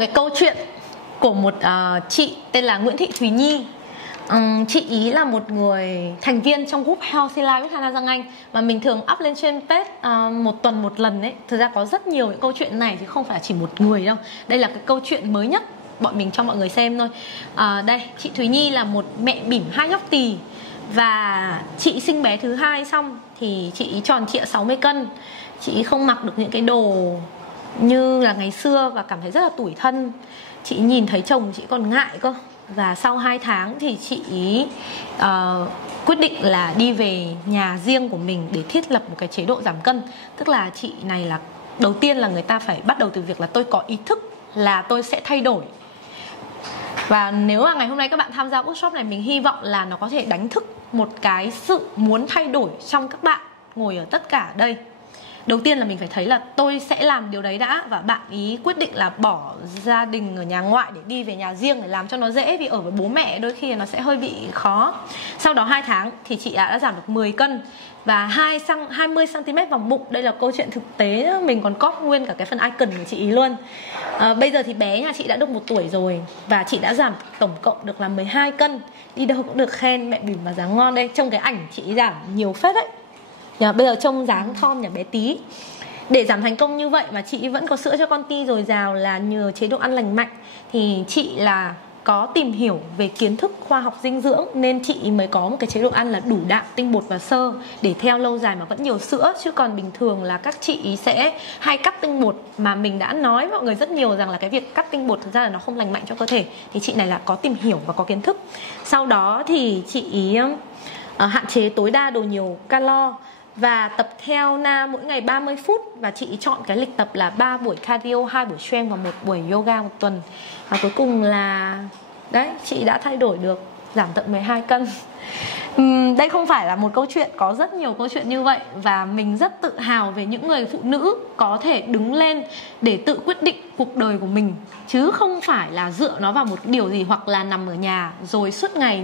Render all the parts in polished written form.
cái câu chuyện của một chị tên là Nguyễn Thị Thùy Nhi. Chị ý là một người thành viên trong group Healthy Life with Hana Giang Anh, mà mình thường up lên trên page một tuần một lần ấy. Thực ra có rất nhiều những câu chuyện này chứ không phải chỉ một người đâu. Đây là cái câu chuyện mới nhất bọn mình cho mọi người xem thôi. Đây, chị Thùy Nhi là một mẹ bỉm 2 nhóc tỳ. Và chị sinh bé thứ 2 xong thì chị tròn trịa 60 cân. Chị không mặc được những cái đồ như là ngày xưa và cảm thấy rất là tủi thân. Chị nhìn thấy chồng chị còn ngại cơ. Và sau 2 tháng thì chị quyết định là đi về nhà riêng của mình để thiết lập một cái chế độ giảm cân. Tức là chị này là đầu tiên là người ta phải bắt đầu từ việc là tôi có ý thức là tôi sẽ thay đổi. Và nếu mà ngày hôm nay các bạn tham gia workshop này, mình hy vọng là nó có thể đánh thức một cái sự muốn thay đổi trong các bạn ngồi ở tất cả đây. Đầu tiên là mình phải thấy là tôi sẽ làm điều đấy đã. Và bạn ý quyết định là bỏ gia đình ở nhà ngoại để đi về nhà riêng để làm cho nó dễ. Vì ở với bố mẹ đôi khi nó sẽ hơi bị khó. Sau đó 2 tháng thì chị đã giảm được 10 cân và 20cm vòng bụng. Đây là câu chuyện thực tế, mình còn copy nguyên cả cái phần icon của chị ý luôn. Bây giờ thì bé nhà chị đã được 1 tuổi rồi. Và chị đã giảm tổng cộng được là 12 cân. Đi đâu cũng được khen mẹ bỉm và dáng ngon. Đây, trong cái ảnh chị giảm nhiều phết đấy. Bây giờ trông dáng thon nhà bé tí. Để giảm thành công như vậy mà chị vẫn có sữa cho con ti dồi dào là nhờ chế độ ăn lành mạnh. Thì chị là có tìm hiểu về kiến thức khoa học dinh dưỡng nên chị mới có một cái chế độ ăn là đủ đạm, tinh bột và xơ để theo lâu dài mà vẫn nhiều sữa. Chứ còn bình thường là các chị sẽ hay cắt tinh bột, mà mình đã nói với mọi người rất nhiều rằng là cái việc cắt tinh bột thực ra là nó không lành mạnh cho cơ thể. Thì chị này là có tìm hiểu và có kiến thức. Sau đó thì chị hạn chế tối đa đồ nhiều calo và tập theo Na mỗi ngày 30 phút. Và chị chọn cái lịch tập là 3 buổi cardio, 2 buổi strength và 1 buổi yoga một tuần. Và cuối cùng là đấy, chị đã thay đổi được, giảm tận 12 cân. Đây không phải là một câu chuyện, có rất nhiều câu chuyện như vậy. Và mình rất tự hào về những người phụ nữ có thể đứng lên để tự quyết định cuộc đời của mình, chứ không phải là dựa nó vào một điều gì, hoặc là nằm ở nhà rồi suốt ngày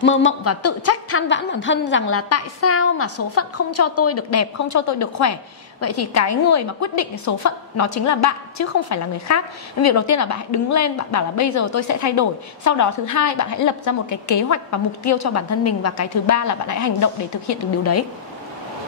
mơ mộng và tự trách than vãn bản thân rằng là tại sao mà số phận không cho tôi được đẹp, không cho tôi được khỏe. Vậy thì cái người mà quyết định cái số phận nó chính là bạn, chứ không phải là người khác. Việc đầu tiên là bạn hãy đứng lên, bạn bảo là bây giờ tôi sẽ thay đổi. Sau đó thứ hai, bạn hãy lập ra một cái kế hoạch và mục tiêu cho bản thân mình. Và cái thứ ba là bạn hãy hành động để thực hiện được điều đấy.